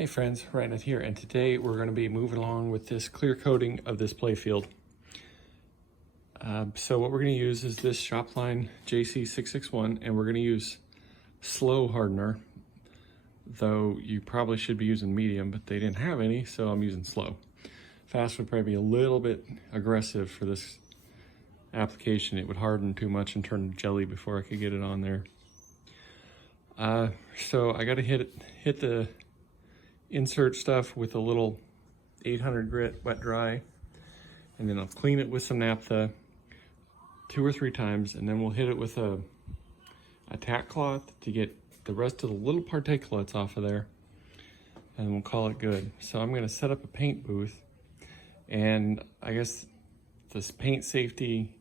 Hey friends, Ryan here, and today we're going to be moving along with this clear coating of this Playfield. So what we're going to use is this Shopline JC661, and we're going to use slow hardener, though you probably should be using medium, but they didn't have any, so I'm using slow. Fast would probably be a little bit aggressive for this application. It would harden too much and turn jelly before I could get it on there. So I got to hit the insert stuff with a little 800 grit wet dry, and then I'll clean it with some naphtha 2 or 3 times, and then we'll hit it with a tack cloth to get the rest of the little particulates off of there, and we'll call it good. So I'm going to set up a paint booth, and I guess this paint safety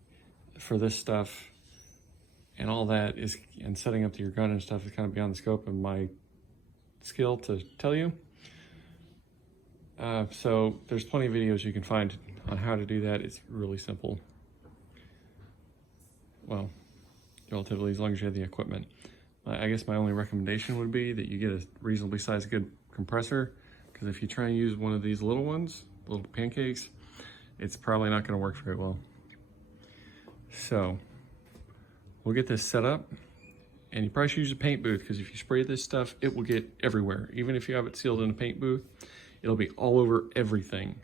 for this stuff and all that is, and setting up your gun and stuff is kind of beyond the scope of my skill to tell you. So there's plenty of videos you can find on how to do that. It's really simple. Well, relatively, as long as you have the equipment. I guess my only recommendation would be that you get a reasonably sized good compressor, because if you try and use one of these little ones, little pancakes, it's probably not going to work very well. So we'll get this set up, and you probably should use a paint booth, because if you spray this stuff, it will get everywhere. Even if you have it sealed in a paint booth, it'll be all over everything.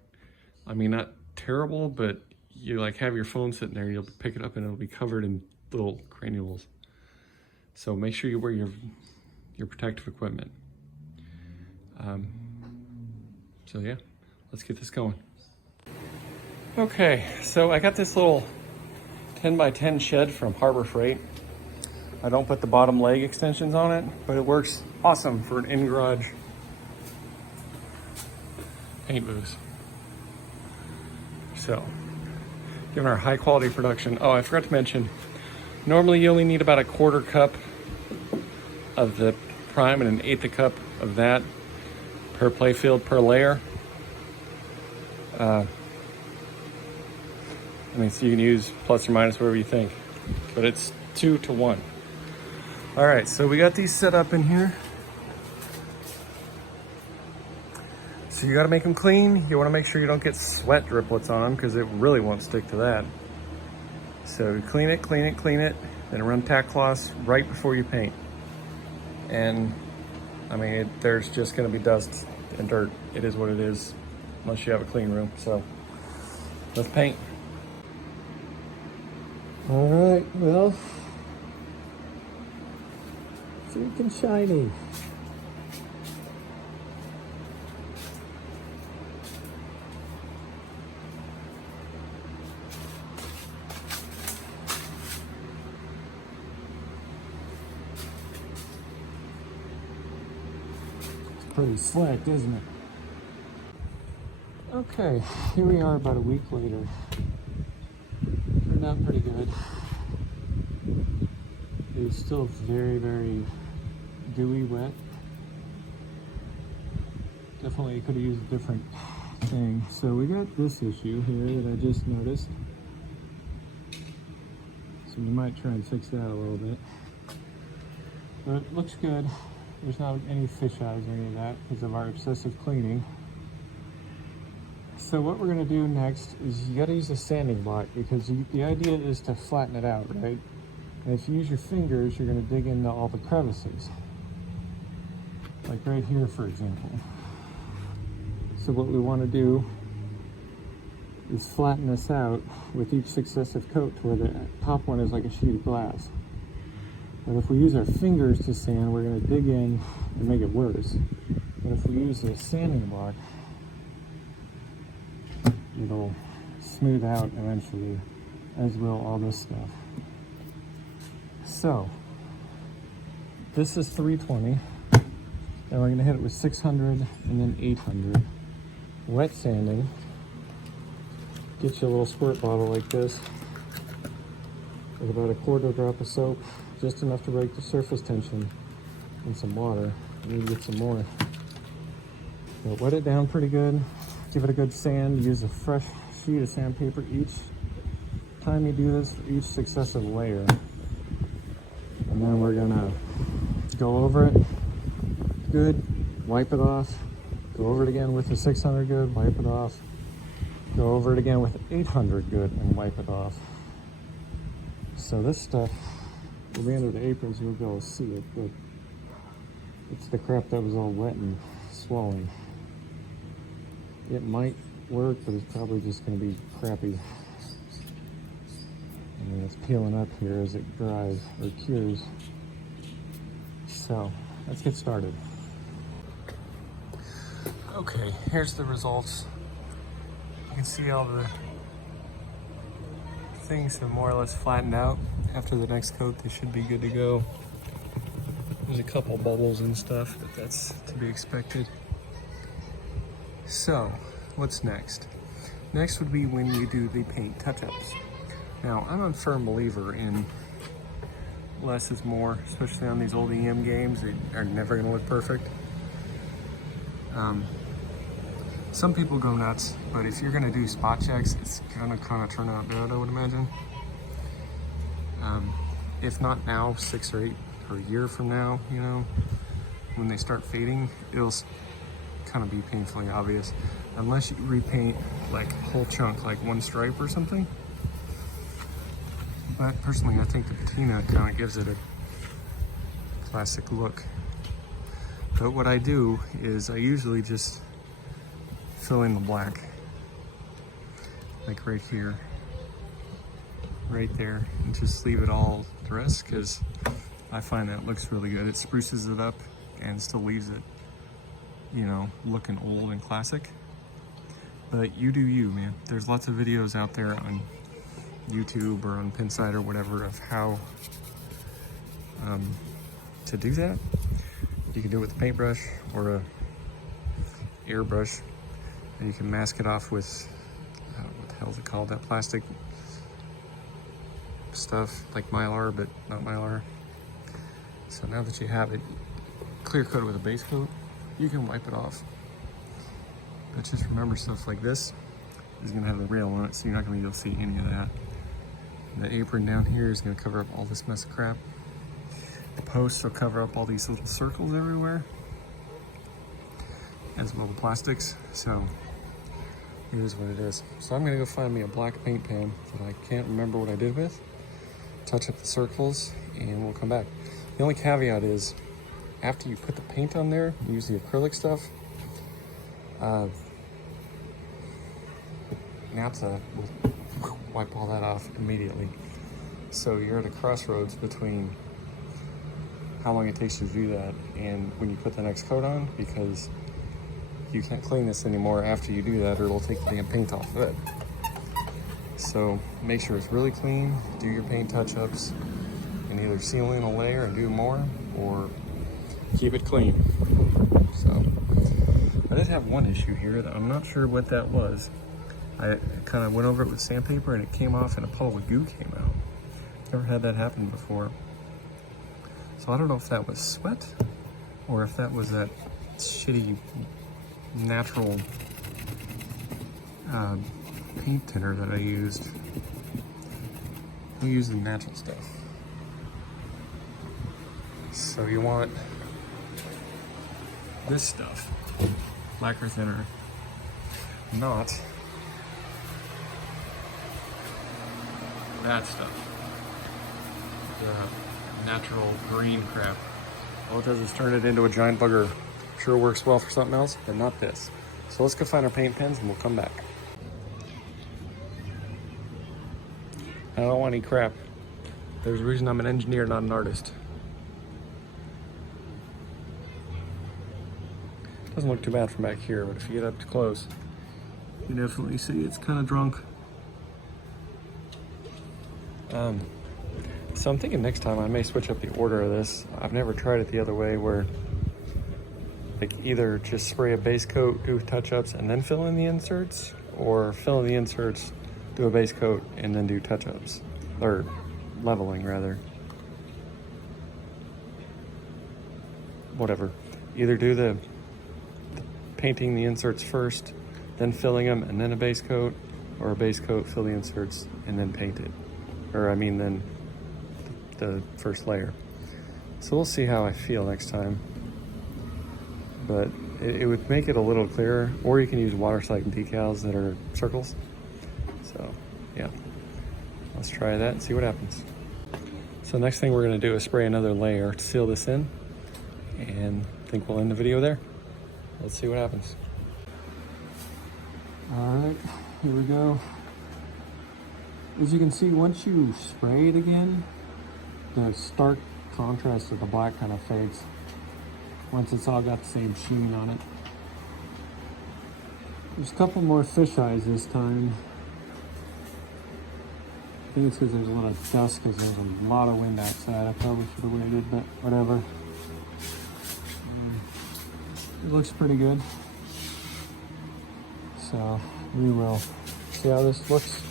I mean, not terrible, but you like have your phone sitting there, you'll pick it up and it'll be covered in little granules. So make sure you wear your protective equipment. So yeah, let's get this going. Okay, so I got this little 10x10 shed from Harbor Freight. I don't put the bottom leg extensions on it, but it works awesome for an in-garage paint booth. So, given our high quality production, oh, I forgot to mention, normally you only need about 1/4 cup of the prime and 1/8 cup of that per Playfield per layer. I mean, so you can use plus or minus whatever you think, but it's 2 to 1. All right, so we got these set up in here. So you got to make them clean. You want to make sure you don't get sweat driplets on them, because it really won't stick to that. So clean it, then run tack cloths right before you paint. And I mean, there's just going to be dust and dirt. It is what it is, unless you have a clean room. So let's paint. All right, well, freaking shiny. Pretty slick, isn't it? Okay, here we are about a week later. Turned out pretty good. It's still very, very dewy wet. Definitely could have used a different thing. So we got this issue here that I just noticed. So we might try and fix that a little bit. But it looks good. There's not any fish eyes or any of that because of our obsessive cleaning. So what we're going to do next is you got to use a sanding block, because the idea is to flatten it out, right? And if you use your fingers, you're going to dig into all the crevices. Like right here, for example. So what we want to do is flatten this out with each successive coat to where the top one is like a sheet of glass. But if we use our fingers to sand, we're going to dig in and make it worse. But if we use a sanding block, it'll smooth out eventually, as will all this stuff. So, this is 320, and we're going to hit it with 600 and then 800. Wet sanding. Get you a little squirt bottle like this with about 1/4 drop of soap. Just enough to break the surface tension, and some water. You need to get some more. But wet it down pretty good. Give it a good sand. Use a fresh sheet of sandpaper each time you do this for each successive layer. And then we're gonna go over it good, wipe it off, Go over it again with the 600 good, wipe it off. Go over it again with 800 good and wipe it off. So this stuff, the end of the aprons, you'll be able to see it, but it's the crap that was all wet and swelling. It might work, but it's probably just going to be crappy. And then it's peeling up here as it dries or cures. So let's get started. Okay, here's the results. You can see all the things have more or less flattened out. After the next coat, they should be good to go. There's a couple bubbles and stuff, but that's to be expected. So, what's next? Next would be when you do the paint touch-ups. Now, I'm a firm believer in less is more, especially on these old EM games. They are never gonna look perfect. Some people go nuts, but if you're gonna do spot checks, it's gonna kind of turn out bad, I would imagine. If not now, 6 or 8 or a year from now, you know, when they start fading, it'll kind of be painfully obvious. Unless you repaint like a whole chunk, like one stripe or something. But personally, I think the patina kind of gives it a classic look. But what I do is I usually just fill in the black, like right here, right there, and just leave it all the rest, because I find that looks really good. It spruces it up and still leaves it, you know, looking old and classic. But you do you, man. There's lots of videos out there on YouTube or on Pinside or whatever of how to do that. You can do it with a paintbrush or a airbrush, and you can mask it off with what the hell is it called, that plastic stuff, like Mylar, but not Mylar. So now that you have it clear coated with a base coat, you can wipe it off. But just remember, stuff like this is gonna have the rail on it, so you're not gonna be able to see any of that. The apron down here is gonna cover up all this mess of crap. The posts will cover up all these little circles everywhere, as well the plastics. So it is what it is. So I'm gonna go find me a black paint pan that I can't remember what I did with, touch up the circles, and we'll come back. The only caveat is, after you put the paint on there, use the acrylic stuff, naphtha will wipe all that off immediately. So you're at a crossroads between how long it takes you to do that and when you put the next coat on, because you can't clean this anymore after you do that, or it'll take the damn paint off of it. So make sure it's really clean, do your paint touch-ups, and either seal in a layer and do more, or keep it clean. So I did have one issue here that I'm not sure what that was. I kind of went over it with sandpaper and it came off and a puddle of goo came out. Never had that happen before. So I don't know if that was sweat or if that was that shitty natural paint thinner that I used. I'm using natural stuff. So you want this stuff, lacquer thinner, not that stuff. The natural green crap. All it does is turn it into a giant bugger. Sure works well for something else, but not this. So let's go find our paint pens and we'll come back. I don't want any crap. There's a reason I'm an engineer, not an artist. Doesn't look too bad from back here, but if you get up close, you definitely see it's kind of drunk. So I'm thinking next time I may switch up the order of this. I've never tried it the other way, where like either just spray a base coat, do touch-ups, and then fill in the inserts, or fill in the inserts, do a base coat, and then do touch-ups, or leveling rather. Whatever. Either do the painting the inserts first, then filling them, and then a base coat, or a base coat, fill the inserts, and then paint it. Or I mean then the first layer. So we'll see how I feel next time. but it would make it a little clearer, or you can use water slide decals that are circles. So yeah, let's try that and see what happens. So next thing we're gonna do is spray another layer to seal this in, and I think we'll end the video there. Let's see what happens. All right, here we go. As you can see, once you spray it again, the stark contrast of the black kind of fades once it's all got the same sheen on it. There's a couple more fish eyes this time. I think it's because there's a lot of dust because there's a lot of wind outside. I probably should have waited, but whatever. It looks pretty good. So we will see how this looks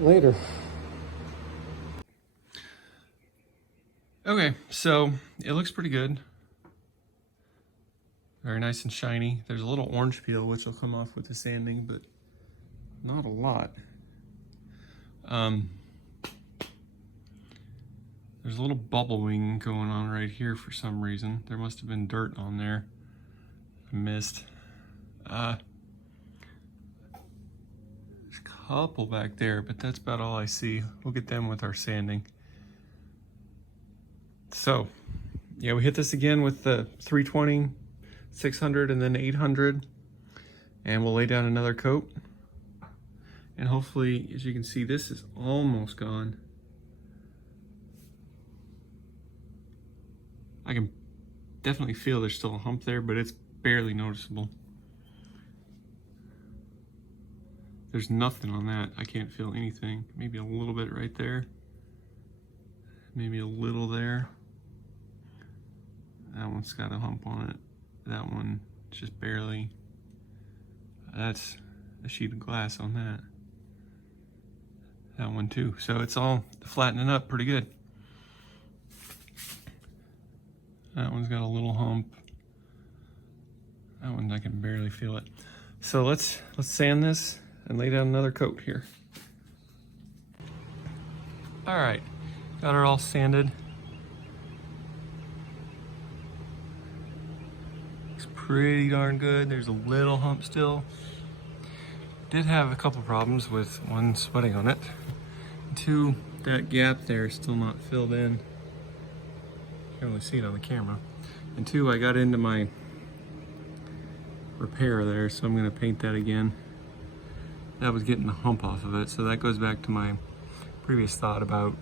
later. Okay, so it looks pretty good. Very nice and shiny. There's a little orange peel which will come off with the sanding, but not a lot. There's a little bubbling going on right here for some reason. There must have been dirt on there. I missed. There's a couple back there, but that's about all I see. We'll get them with our sanding. So, yeah, we hit this again with the 320, 600, and then 800. And we'll lay down another coat. And hopefully, as you can see, this is almost gone. I can definitely feel there's still a hump there, but it's barely noticeable. There's nothing on that. I can't feel anything. Maybe a little bit right there. Maybe a little there. That one's got a hump on it. That one just barely. That's a sheet of glass on that. That one too. So it's all flattening up pretty good. That one's got a little hump. That one I can barely feel it. So let's sand this and lay down another coat here. All right, got her all sanded. Looks pretty darn good. There's a little hump still. Did have a couple problems with one, sweating on it. Two, that gap there is still not filled in. Can't really see it on the camera. And two, I got into my repair there, so I'm gonna paint that again. That was getting the hump off of it, so that goes back to my previous thought about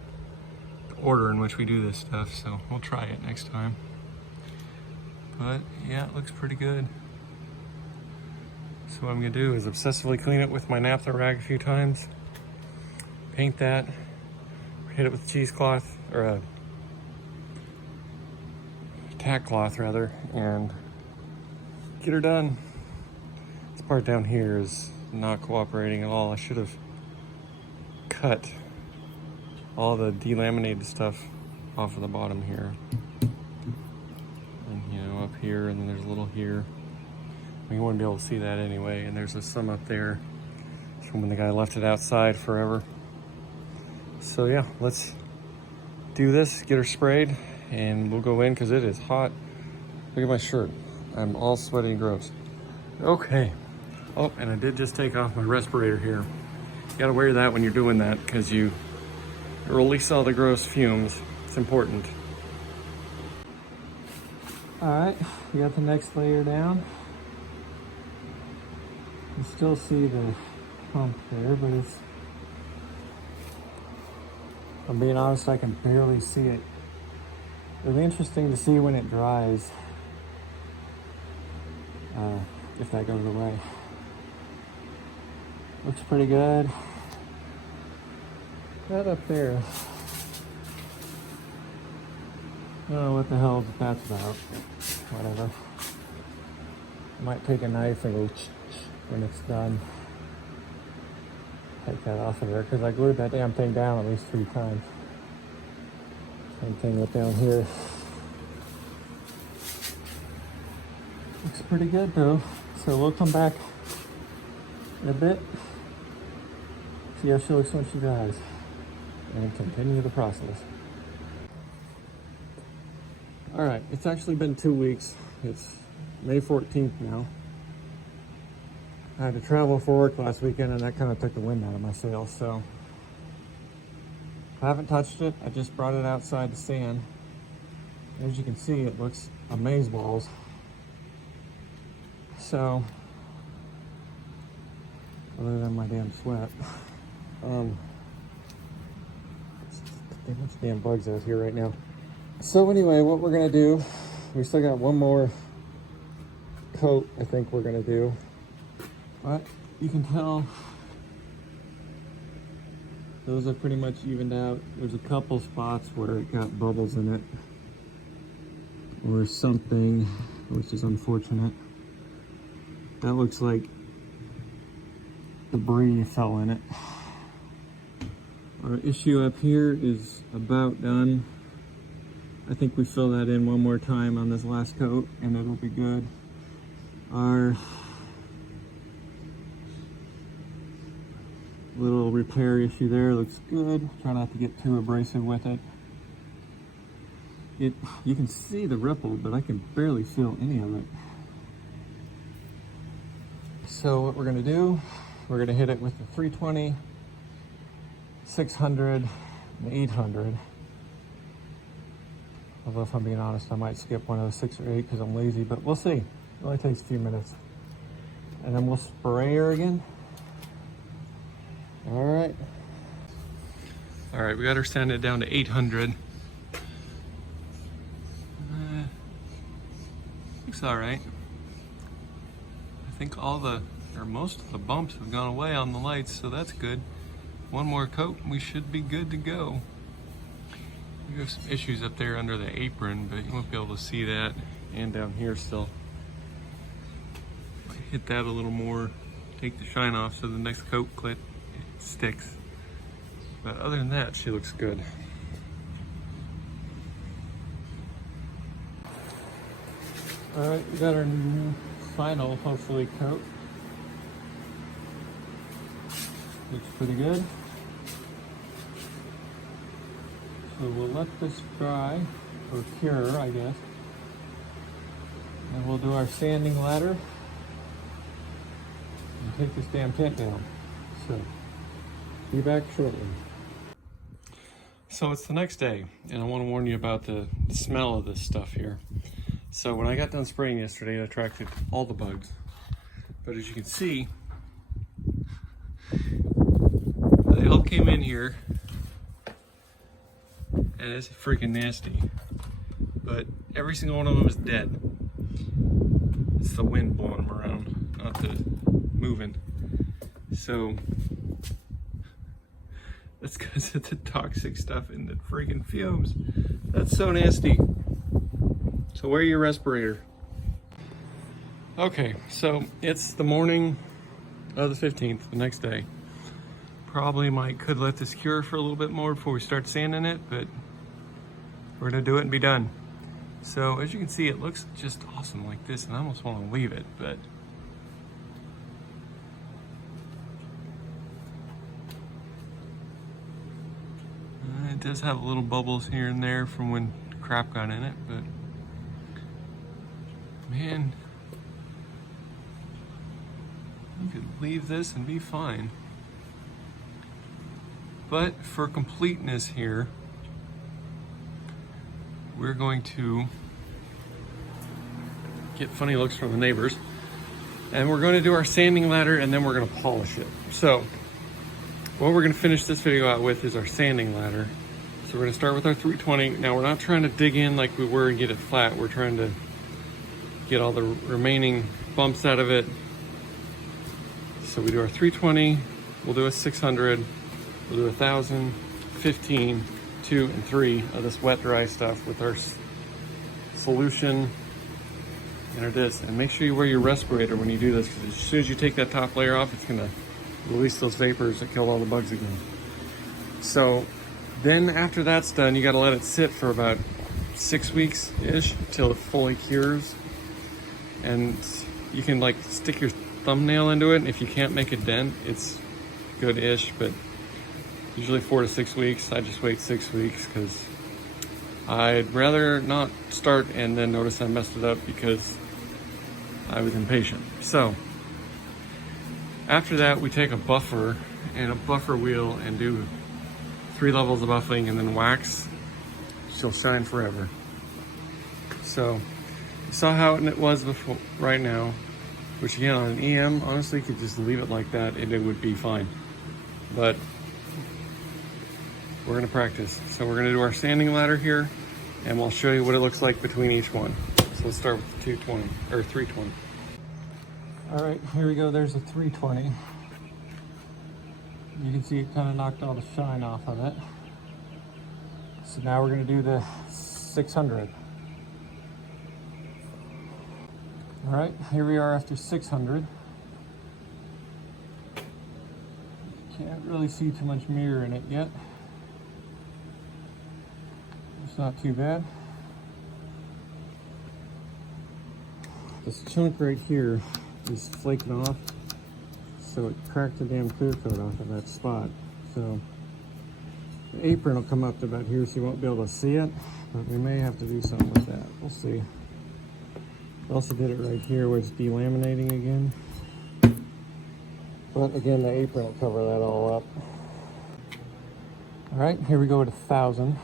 the order in which we do this stuff, so we'll try it next time. But yeah, it looks pretty good. So what I'm gonna do is obsessively clean it with my naphtha rag a few times, paint that, hit it with cheesecloth, or a tack cloth rather, and get her done. This part down here is not cooperating at all. I should have cut all the delaminated stuff off of the bottom here. And you know, up here, and then there's a little here. You wouldn't be able to see that anyway, and there's some up there from when the guy left it outside forever. So yeah, let's do this, get her sprayed, and we'll go in because it is hot. Look at my shirt. I'm all sweaty and gross. Okay. Oh, and I did just take off my respirator here. You gotta wear that when you're doing that because you release all the gross fumes. It's important. All right, we got the next layer down. You still see the hump there, but it's, if I'm being honest, I can barely see it. It'll be interesting to see when it dries, if that goes away. Looks pretty good. That up there, I don't know what the hell that's about. Whatever. I might take a knife and go when it's done. Take that off of there, because I glued that damn thing down at least 3 times. Same thing with down here. Looks pretty good though. So we'll come back in a bit, see how she looks when she dries, and continue the process. All right, it's actually been 2 weeks. It's May 14th now. I had to travel for work last weekend and that kind of took the wind out of my sails, so I haven't touched it. I just brought it outside to sand. As you can see, it looks amazeballs. So, other than my damn sweat, there's a bunch of damn bugs out here right now. So anyway, what we're gonna do, we still got one more coat I think we're gonna do. But you can tell those are pretty much evened out. There's a couple spots where it got bubbles in it or something, which is unfortunate. That looks like debris fell in it. Our issue up here is about done. I think we fill that in one more time on this last coat and it'll be good. Our little repair issue there looks good. Try not to get too abrasive with it. You can see the ripple, but I can barely feel any of it. So what we're gonna do, we're gonna hit it with the 320, 600, and 800. Although if I'm being honest, I might skip one of those 6 or 8 because I'm lazy, but we'll see. It only takes a few minutes. And then we'll spray her again. All right. All right, we got her sanded down to 800. Looks all right. I think most of the bumps have gone away on the lights, so that's good. One more coat and we should be good to go. We have some issues up there under the apron, but you won't be able to see that, and down here still. I hit that a little more, take the shine off so the next coat clip sticks. But other than that, she looks good. All right, we got our new final, hopefully, coat. Looks pretty good. So we'll let this dry, or cure, I guess. And we'll do our sanding ladder and take this damn tent down. So, be back shortly. So it's the next day, and I want to warn you about the smell of this stuff here. So when I got done spraying yesterday, it attracted all the bugs. But as you can see, they all came in here, and it's freaking nasty. But every single one of them is dead. It's the wind blowing them around, not the moving. So that's because of the toxic stuff in the freaking fumes. That's so nasty. So wear your respirator. Okay, so it's the morning of the 15th, the next day. Probably could let this cure for a little bit more before we start sanding it, but we're gonna do it and be done. So as you can see, it looks just awesome like this, and I almost want to leave it, but it does have little bubbles here and there from when crap got in it, but man, you could leave this and be fine. But for completeness here, we're going to get funny looks from the neighbors, and we're going to do our sanding ladder, and then we're going to polish it. So what we're going to finish this video out with is our sanding ladder. So we're going to start with our 320. Now we're not trying to dig in like we were and get it flat. We're trying to get all the remaining bumps out of it. So we do our 320, we'll do a 600, we'll do 1,000, 15, 2, and 3 of this wet dry stuff with our solution and our disc. And make sure you wear your respirator when you do this, because as soon as you take that top layer off, it's gonna release those vapors that kill all the bugs again. So then after that's done, you gotta let it sit for about 6 weeks-ish till it fully cures. And you can like stick your thumbnail into it, and if you can't make a dent, it's good-ish, but usually 4 to 6 weeks. I just wait 6 weeks because I'd rather not start and then notice I messed it up because I was impatient. So after that, we take a buffer and a buffer wheel and do 3 levels of buffing and then wax. She'll shine forever. So you saw how it was before, right now, which again on an EM, honestly, you could just leave it like that and it would be fine. But we're gonna practice. So we're gonna do our sanding ladder here and we'll show you what it looks like between each one. So let's start with the 220 or 320. All right, here we go. There's a 320. You can see it kind of knocked all the shine off of it. So now we're going to do the 600. All right, here we are after 600. Can't really see too much mirror in it yet. It's not too bad. This chunk right here is flaking off, so it cracked the damn clear coat off of that spot. So the apron will come up to about here, so you won't be able to see it, but we may have to do something with that. We'll see. I also did it right here where it's delaminating again, but again the apron will cover that all up. All right, here we go at 1,000.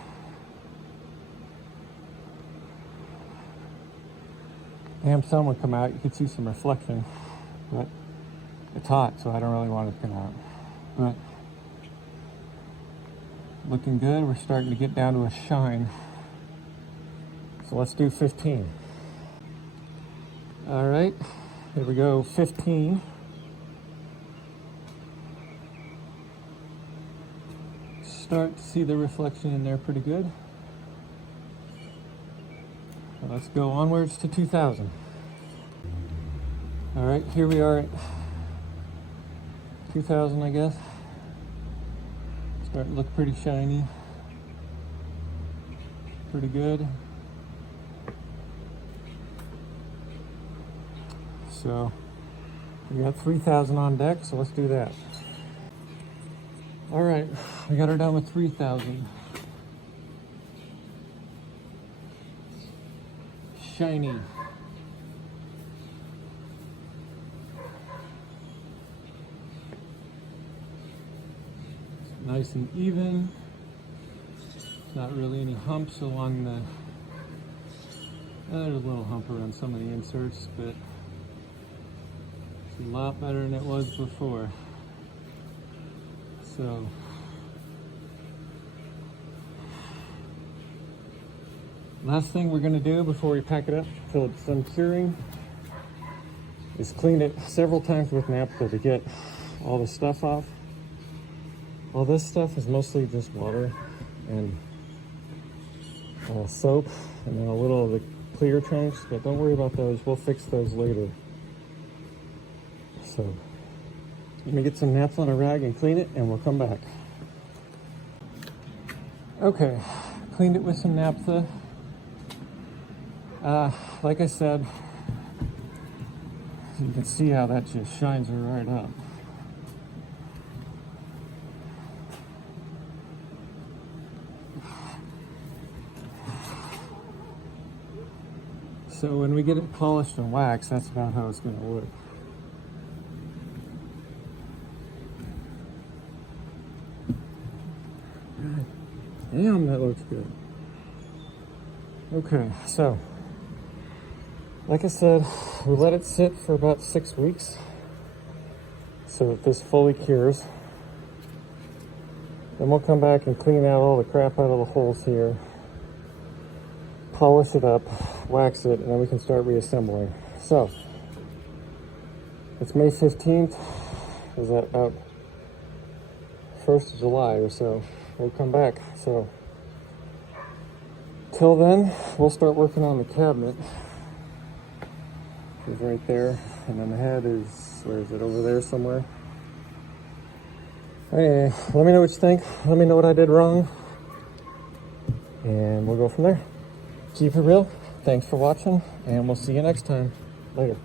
Damn sun would come out, you could see some reflection, but it's hot, so I don't really want it to come out. But looking good, we're starting to get down to a shine. So let's do 15. All right, here we go, 15. Start to see the reflection in there pretty good. Let's go onwards to 2,000. All right, here we are at 2,000, I guess. Starting to look pretty shiny. Pretty good. So we got 3,000 on deck, so let's do that. All right, we got her down with 3,000. Shiny. Nice and even. Not really any humps along the... there's a little hump around some of the inserts, but it's a lot better than it was before. So last thing we're going to do before we pack it up until it's done curing is clean it several times with naphtha to get all the stuff off. All this stuff is mostly just water and soap and then a little of the clear chunks, but don't worry about those, we'll fix those later. So let me get some naphtha on a rag and clean it and we'll come back. Okay, cleaned it with some naphtha. Like I said, you can see how that just shines her right up. So when we get it polished and waxed, that's about how it's going to look. God damn, that looks good. Okay, so like I said, we let it sit for about 6 weeks so that this fully cures. Then we'll come back and clean out all the crap out of the holes here, polish it up, wax it, and then we can start reassembling. So it's May 15th. Is that about 1st of July or so? We'll come back. So till then, we'll start working on the cabinet. It's right there, and then the head is, where is it, over there somewhere? Hey, let me know what you think. Let me know what I did wrong, and we'll go from there. Keep it real. Thanks for watching, and we'll see you next time. Later.